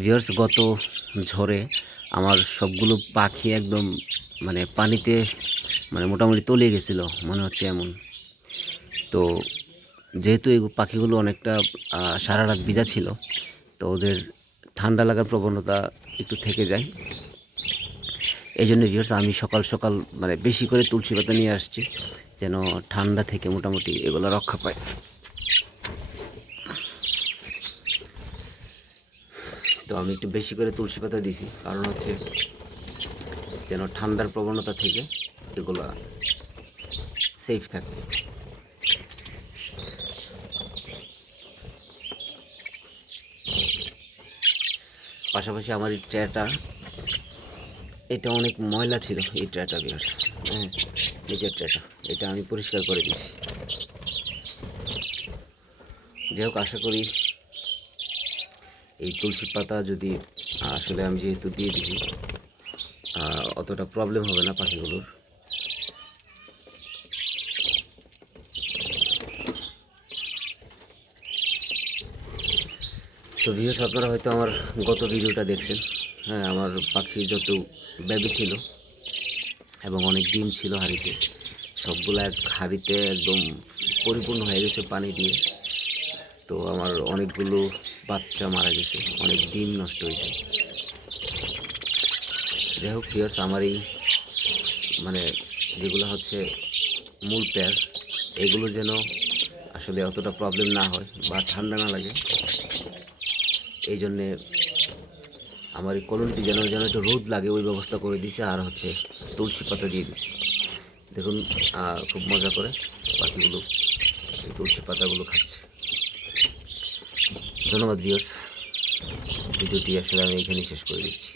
Viewers গত ঝড়ে আমার সবগুলো পাখি একদম মানে পানিতে মানে মোটামুটি তলিয়ে গেছিল, মনে হচ্ছে এমন। তো যেহেতু এই পাখিগুলো অনেকটা সারা রাত ভিজা ছিল, তো ওদের ঠান্ডা লাগার প্রবণতা একটু থেকে যায়। এই জন্য ভিউয়ার্স আমি সকাল সকাল মানে বেশি করে তুলসী পাতা নিয়ে আসছি, যেন ঠান্ডা থেকে মোটামুটি এগুলো রক্ষা পায়। তো আমি একটু বেশি করে তুলসী পাতা দিছি কারণ হচ্ছে যেন ঠান্ডার প্রবণতা থেকে এগুলো সেফ থাকে। পাশাপাশি আমার এই ট্রেটা, এটা অনেক ময়লা ছিল এই ট্রেটা বিয়ার্স হ্যাঁ নিচের ট্রেটা, এটা আমি পরিষ্কার করে দিয়েছি। যাই হোক, আশা করি এই তুলসী পাতা যদি আসলে আমি যেহেতু দিয়ে দিই অতটা প্রবলেম হবে না পাখিগুলোর। তো ভিউস আপনারা হয়তো আমার গত ভিডিওটা দেখছেন। হ্যাঁ আমার পাখি যত বেবি ছিল এবং অনেক ডিম ছিল হাঁড়িতে, সবগুলো এক হাঁড়িতে একদম পরিপূর্ণ হয়ে গেছে পানি দিয়ে। তো আমার অনেকগুলো বাচ্চা মারা গেছে, অনেক ডিম নষ্ট হয়েছে। যাই হোক ভিউয়ার্স আমার এই মানে যেগুলো হচ্ছে মূল প্যার, এগুলো যেন আসলে অতটা প্রবলেম না হয় বা ঠান্ডা না লাগে। এই জন্যে আমার এই কলোনিতে যেন যেন একটু রোদ লাগে, ওই ব্যবস্থা করে দিছে আর হচ্ছে তুলসী পাতা দিয়ে দিছি। দেখুন খুব মজা করে পাখিগুলো তুলসী পাতাগুলো খাচ্ছে। ধন্যবাদ ভিউস ভিডিওটি আসলে আমি এখানেই শেষ করে দিচ্ছি।